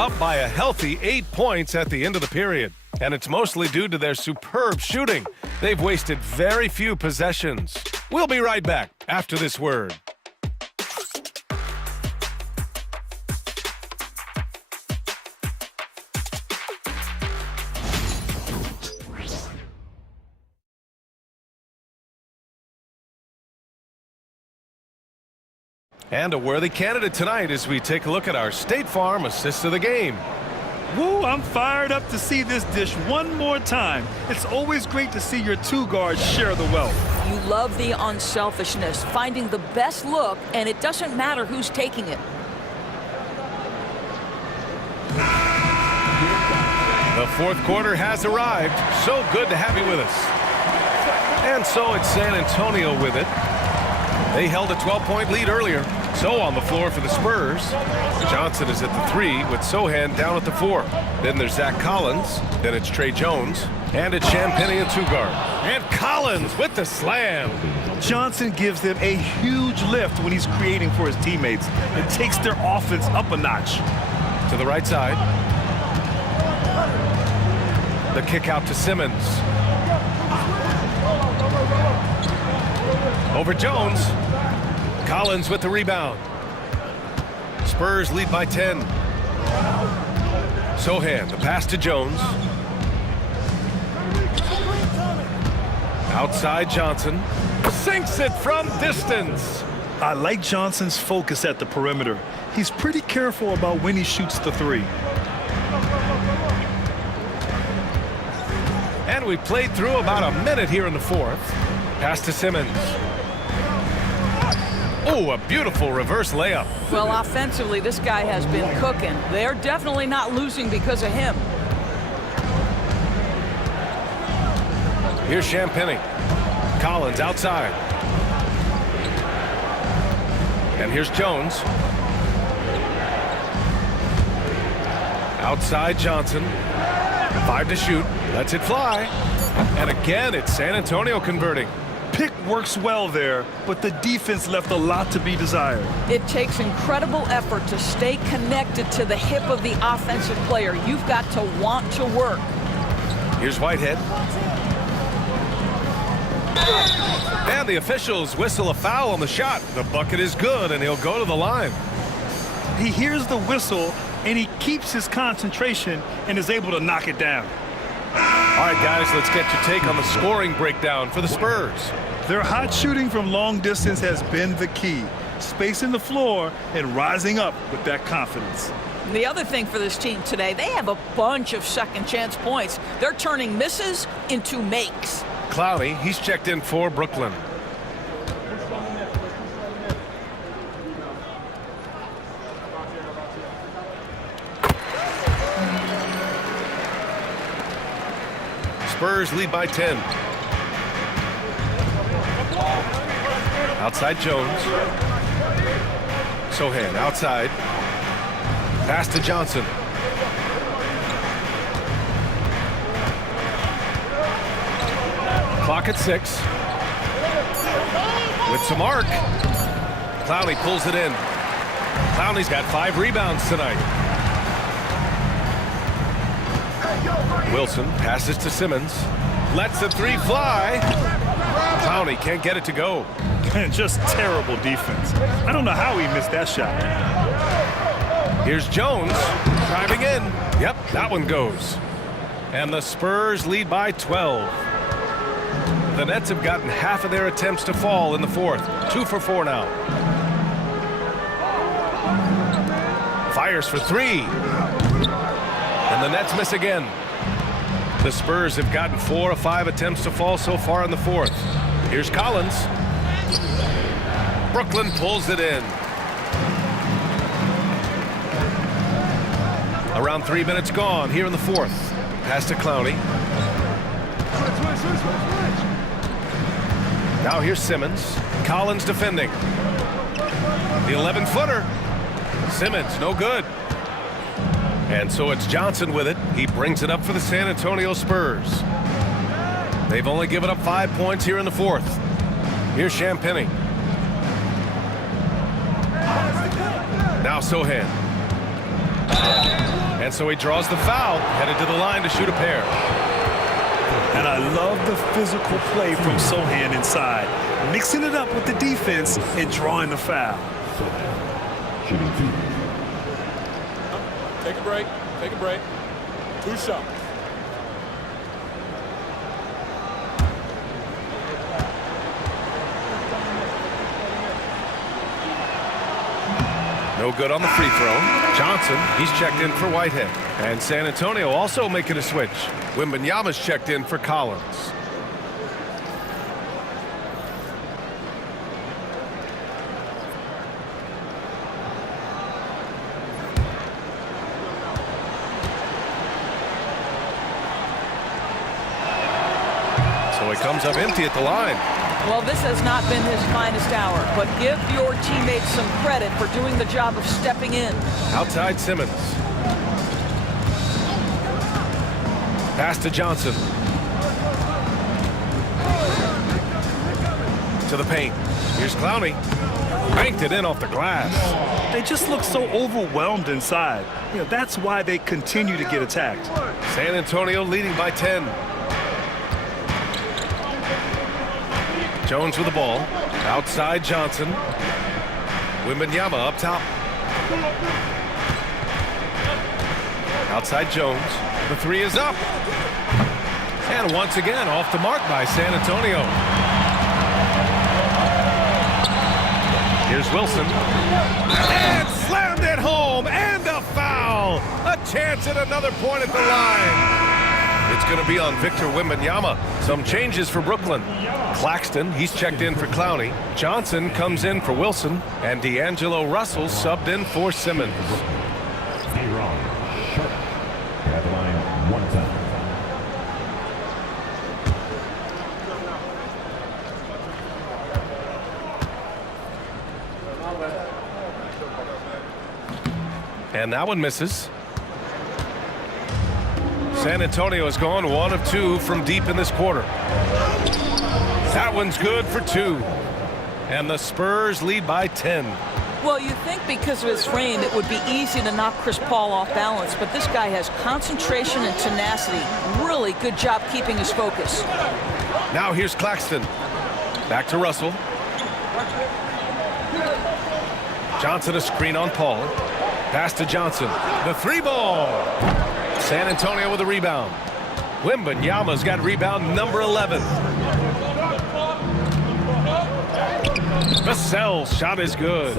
up by a healthy 8 points at the end of the period. And it's mostly due to their superb shooting. They've wasted very few possessions. We'll be right back after this word. And a worthy candidate tonight as we take a look at our State Farm assist of the game. Woo, I'm fired up to see this dish one more time. It's always great to see your two guards share the wealth. You love the unselfishness, finding the best look, and it doesn't matter who's taking it. The fourth quarter has arrived. So good to have you with us. And so it's San Antonio with it. They held a 12-point lead earlier. So on the floor for the Spurs, Johnson is at the 3 with Sohan down at the 4. Then there's Zach Collins. Then it's Trey Jones. And it's Champagnie at 2 guard. And Collins with the slam. Johnson gives them a huge lift when he's creating for his teammates. It takes their offense up a notch. To the right side. The kick out to Simmons. Over Jones. Collins with the rebound. Spurs lead by 10. Sohan, the pass to Jones. Outside Johnson. Sinks it from distance. I like Johnson's focus at the perimeter. He's pretty careful about when he shoots the 3. And we played through about a minute here in the fourth. Pass to Simmons. Oh, a beautiful reverse layup. Well, offensively, this guy has been cooking. They're definitely not losing because of him. Here's Champagnie. Collins outside. And here's Jones. Outside Johnson. 5 to shoot. Lets it fly. And again, it's San Antonio converting. Pick works well there, but the defense left a lot to be desired. It takes incredible effort to stay connected to the hip of the offensive player. You've got to want to work. Here's Whitehead. And the officials whistle a foul on the shot. The bucket is good, and he'll go to the line. He hears the whistle, and he keeps his concentration and is able to knock it down. All right, guys, let's get your take on the scoring breakdown for the Spurs. Their hot shooting from long distance has been the key. Spacing the floor and rising up with that confidence. The other thing for this team today, they have a bunch of second chance points. They're turning misses into makes. Clowney, he's checked in for Brooklyn. Spurs lead by 10. Outside Jones. Sohan outside. Pass to Johnson. Clock at 6. With some arc. Clowney pulls it in. Clowney's got 5 rebounds tonight. Wilson passes to Simmons. Lets the 3 fly. Clowney can't get it to go. And just terrible defense. I don't know how he missed that shot. Here's Jones driving in. Yep, that one goes. And the Spurs lead by 12. The Nets have gotten half of their attempts to fall in the fourth. 2 for 4 now. Fires for 3. And the Nets miss again. The Spurs have gotten 4 of 5 attempts to fall so far in the fourth. Here's Collins. Brooklyn pulls it in. Around 3 minutes gone here in the fourth. Pass to Clowney. Now here's Simmons. Collins defending. The 11-footer. Simmons, no good. And so it's Johnson with it. He brings it up for the San Antonio Spurs. They've only given up 5 points here in the fourth. Here's Champagnie. Now Sohan. And so he draws the foul, headed to the line to shoot a pair. And I love the physical play from Sohan inside, mixing it up with the defense and drawing the foul. Shooting 2. Take a break. Take a break. 2 shots. No good on the free throw. Johnson, he's checked in for Whitehead. And San Antonio also making a switch. Wembanyama's checked in for Collins. So he comes up empty at the line. Well, this has not been his finest hour, but give your teammates some credit for doing the job of stepping in. Outside Simmons. Pass to Johnson. To the paint. Here's Clowney. Banked it in off the glass. They just look so overwhelmed inside. That's why they continue to get attacked. San Antonio leading by 10. Jones with the ball. Outside Johnson. Wembanyama up top. Outside Jones. The three is up. And once again off the mark by San Antonio. Here's Wilson. And slammed it home. And a foul. A chance at another point at the line. It's going to be on Victor Wembanyama. Some changes for Brooklyn. Claxton, he's checked in for Clowney. Johnson comes in for Wilson. And D'Angelo Russell subbed in for Simmons. Aaron Sharp at the line 1 time. And that one misses. San Antonio has gone 1 of 2 from deep in this quarter. That one's good for 2. And the Spurs lead by 10. Well, you think because of his frame it would be easy to knock Chris Paul off balance, but this guy has concentration and tenacity. Really good job keeping his focus. Now here's Claxton. Back to Russell. Johnson a screen on Paul. Pass to Johnson. The 3 ball. San Antonio with a rebound. Wembanyama's got rebound number 11. Vassell's shot is good.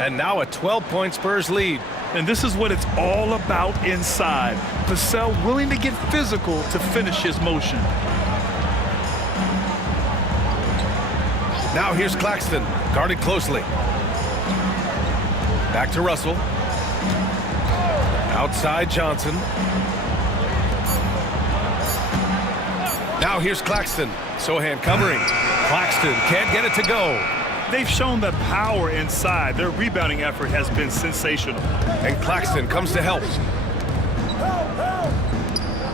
And now a 12-point Spurs lead. And this is what it's all about inside. Vassell willing to get physical to finish his motion. Now here's Claxton, guarded closely. Back to Russell. Outside Johnson. Now here's Claxton. Sohan covering. Claxton can't get it to go. They've shown the power inside. Their rebounding effort has been sensational. And Claxton comes to help.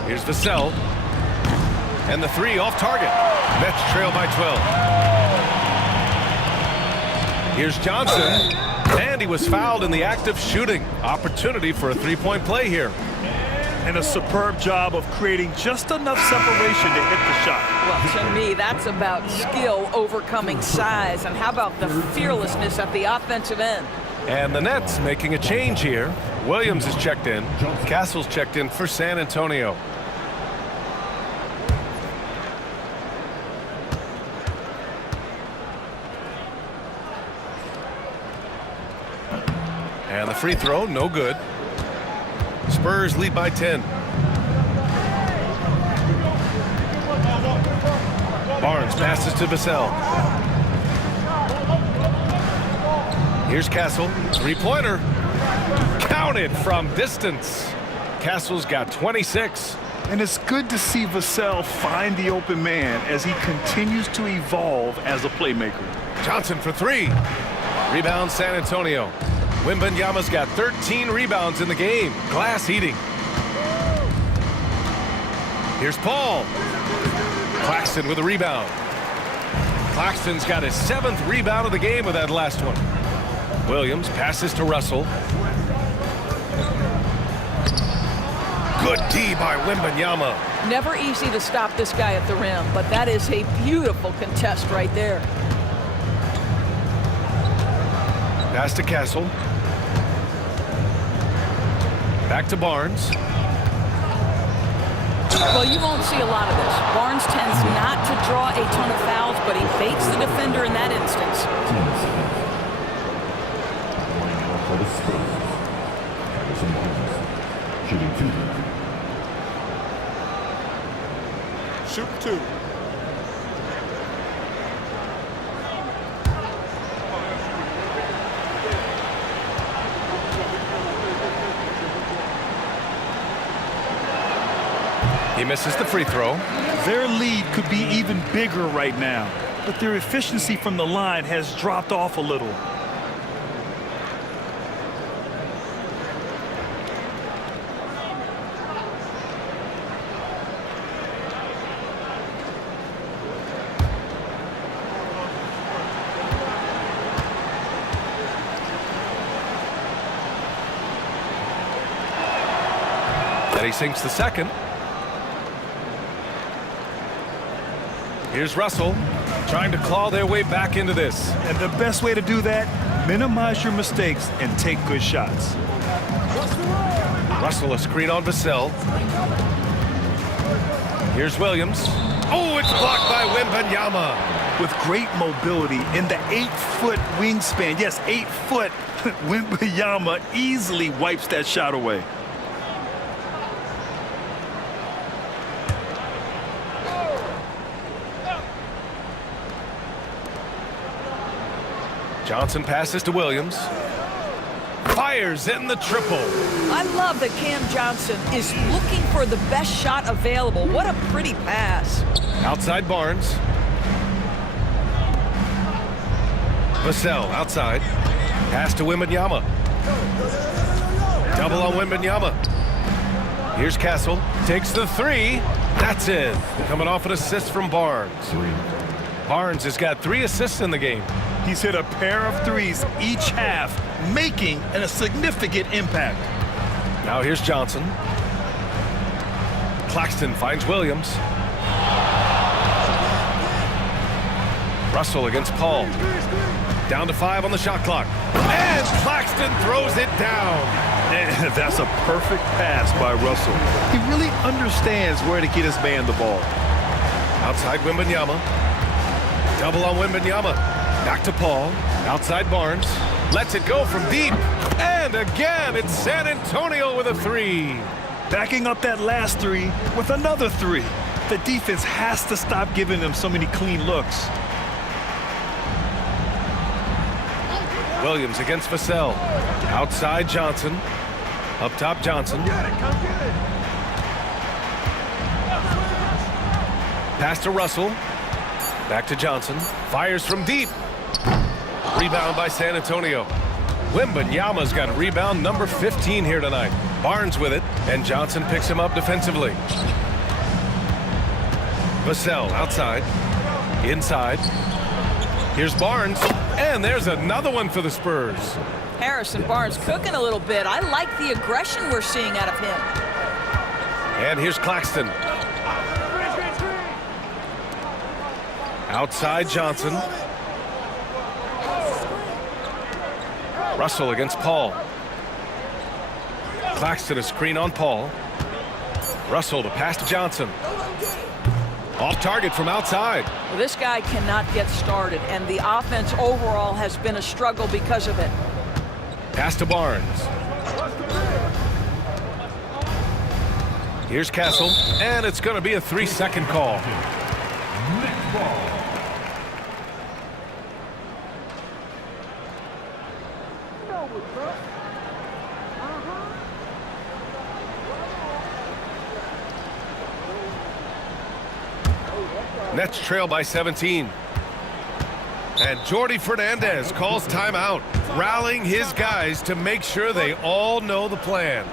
Here's Vassell. And the 3 off target. Nets trail by 12. Here's Johnson. And he was fouled in the act of shooting. Opportunity for a 3-point play here. And a superb job of creating just enough separation to hit the shot. Well, to me, that's about skill overcoming size. And how about the fearlessness at the offensive end? And the Nets making a change here. Williams is checked in. Castle's checked in for San Antonio. And the free throw, no good. Spurs lead by 10. Barnes passes to Vassell. Here's Castle. 3-pointer. Counted from distance. Castle's got 26. And it's good to see Vassell find the open man as he continues to evolve as a playmaker. Johnson for 3. Rebound San Antonio. Wembanyama's got 13 rebounds in the game. Glass eating. Here's Paul. Claxton with a rebound. Claxton's got his 7th rebound of the game with that last one. Williams passes to Russell. Good D by Wembanyama. Never easy to stop this guy at the rim, but that is a beautiful contest right there. Pass to Castle. Back to Barnes. Well, you won't see a lot of this. Barnes tends not to draw a ton of fouls, but he baits the defender in that instance. 10 seconds. Lining up for the Spurs. Harrison Barnes. Shooting 2. Shoot 2. He misses the free throw. Their lead could be even bigger right now, but their efficiency from the line has dropped off a little. And he sinks the second. Here's Russell trying to claw their way back into this. And the best way to do that, minimize your mistakes and take good shots. Russell, a screen on Vassell. Here's Williams. Oh, it's blocked by Wembanyama. With great mobility in the 8-foot wingspan, yes, 8 foot, Wembanyama easily wipes that shot away. Johnson passes to Williams. Fires in the triple. I love that Cam Johnson is looking for the best shot available. What a pretty pass. Outside Barnes. Vassell outside. Pass to Wembanyama. Double on Wembanyama. Here's Castle. Takes the three. That's it. Coming off an assist from Barnes. 3. Barnes has got 3 assists in the game. He's hit a pair of threes each half, making a significant impact. Now here's Johnson. Claxton finds Williams. Russell against Paul. Down to 5 on the shot clock. And Claxton throws it down. And that's a perfect pass by Russell. He really understands where to get his man the ball. Outside Wembanyama. Double on Wembanyama. Back to Paul. Outside Barnes. Lets it go from deep. And again, it's San Antonio with a 3. Backing up that last 3 with another 3. The defense has to stop giving them so many clean looks. Williams against Vassell. Outside Johnson. Up top Johnson. Pass to Russell. Back to Johnson. Fires from deep. Rebound by San Antonio. Wembanyama's got rebound number 15 here tonight. Barnes with it, and Johnson picks him up defensively. Vassell outside. Inside. Here's Barnes, and there's another one for the Spurs. Harrison Barnes cooking a little bit. I like the aggression we're seeing out of him. And here's Claxton. Outside Johnson. Russell against Paul. Claxton a screen on Paul. Russell to pass to Johnson. Off target from outside. Well, this guy cannot get started, and the offense overall has been a struggle because of it. Pass to Barnes. Here's Castle, and it's going to be a 3-second call. Next ball. Nets trail by 17. And Jordi Fernandez calls timeout, rallying his guys to make sure they all know the plan.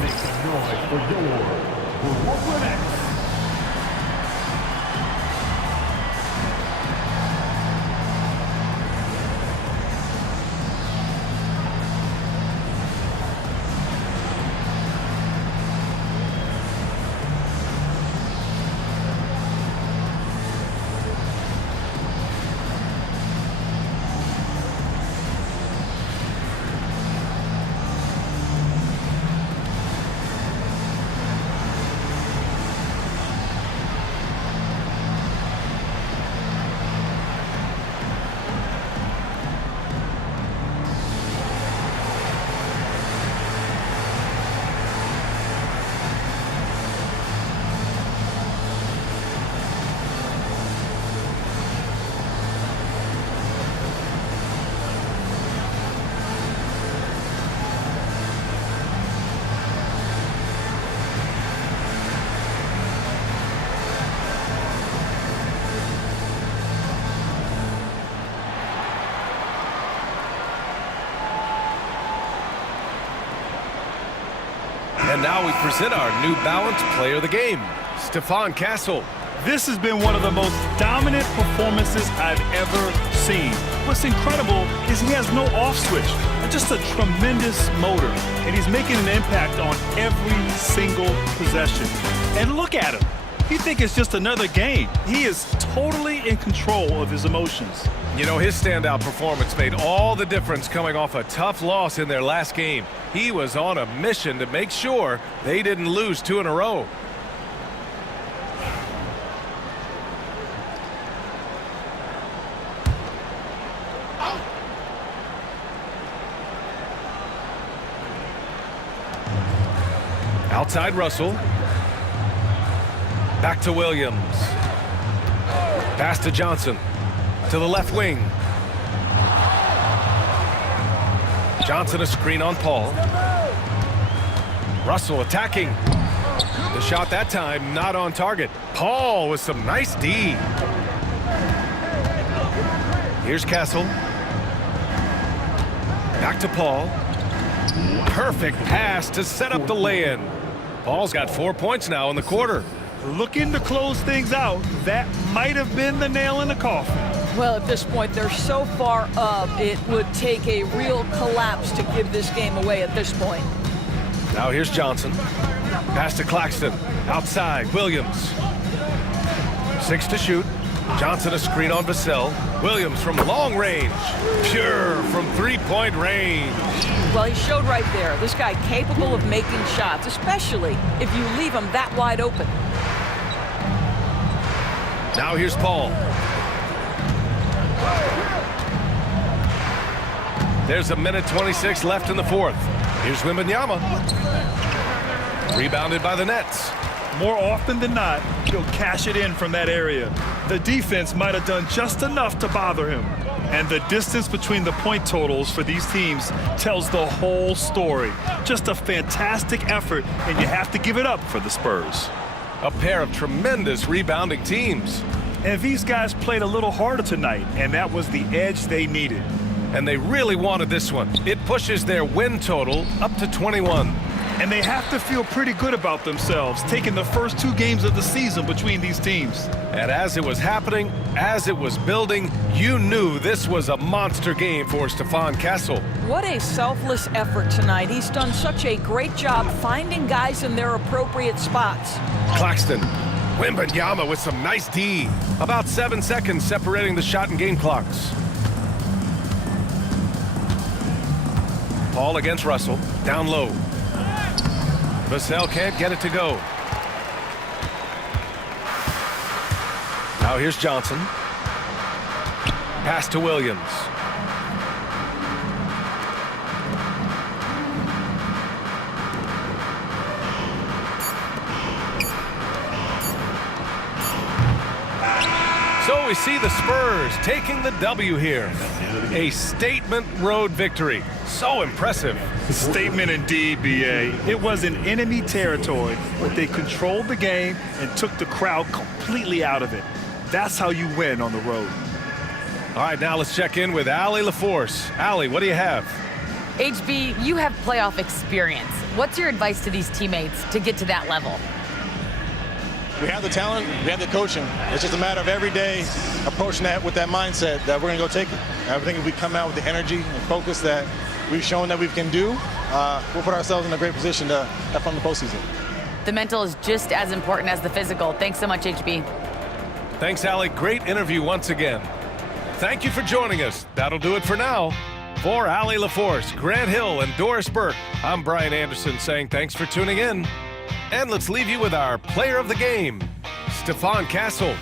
Make some noise for your Brooklyn Nets. And now we present our New Balance Player of the Game, Stephon Castle. This has been one of the most dominant performances I've ever seen. What's incredible is he has no off switch, just a tremendous motor, and he's making an impact on every single possession. And look at him. You think it's just another game. He is totally in control of his emotions. You know, his standout performance made all the difference coming off a tough loss in their last game. He was on a mission to make sure they didn't lose 2 in a row. Outside Russell. Back to Williams. Pass to Johnson. To the left wing. Johnson a screen on Paul. Russell attacking. The shot that time not on target. Paul with some nice D. Here's Castle. Back to Paul. Perfect pass to set up the lay-in. Paul's got 4 points now in the quarter. Looking to close things out. That might have been the nail in the coffin. Well, at this point, they're so far up, it would take a real collapse to give this game away at this point. Now here's Johnson. Pass to Claxton. Outside, Williams. 6 to shoot. Johnson a screen on Vassell. Williams from long range. Pure from 3-point range. Well, he showed right there. This guy capable of making shots, especially if you leave him that wide open. Now here's Paul. There's a minute 26 left in the fourth. Here's Wembanyama. Rebounded by the Nets. More often than not, he'll cash it in from that area. The defense might have done just enough to bother him. And the distance between the point totals for these teams tells the whole story. Just a fantastic effort, and you have to give it up for the Spurs. A pair of tremendous rebounding teams. And these guys played a little harder tonight, and that was the edge they needed. And they really wanted this one. It pushes their win total up to 21. And they have to feel pretty good about themselves, taking the first 2 games of the season between these teams. And as it was happening, as it was building, you knew this was a monster game for Stephon Castle. What a selfless effort tonight. He's done such a great job finding guys in their appropriate spots. Claxton. Wembanyama with some nice D. About 7 seconds separating the shot and game clocks. Paul against Russell. Down low. Vassell can't get it to go. Now here's Johnson. Pass to Williams. So we see the Spurs taking the W here. A statement road victory. So impressive. Statement indeed, B.A. It was in enemy territory, but they controlled the game and took the crowd completely out of it. That's how you win on the road. All right, now let's check in with Allie LaForce. Allie, what do you have? HB, you have playoff experience. What's your advice to these teammates to get to that level? We have the talent, we have the coaching. It's just a matter of every day approaching that with that mindset that we're going to go take it. And I think if we come out with the energy and focus that we've shown that we can do, we'll put ourselves in a great position to have fun in the postseason. The mental is just as important as the physical. Thanks so much, HB. Thanks, Allie. Great interview once again. Thank you for joining us. That'll do it for now. For Allie LaForce, Grant Hill, and Doris Burke, I'm Brian Anderson saying thanks for tuning in. And let's leave you with our player of the game, Stephon Castle.